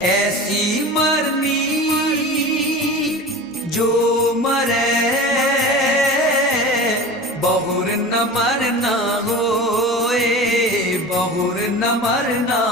ऐसी मरनी जो मरे बहुर न मरना होए बहुर न मरना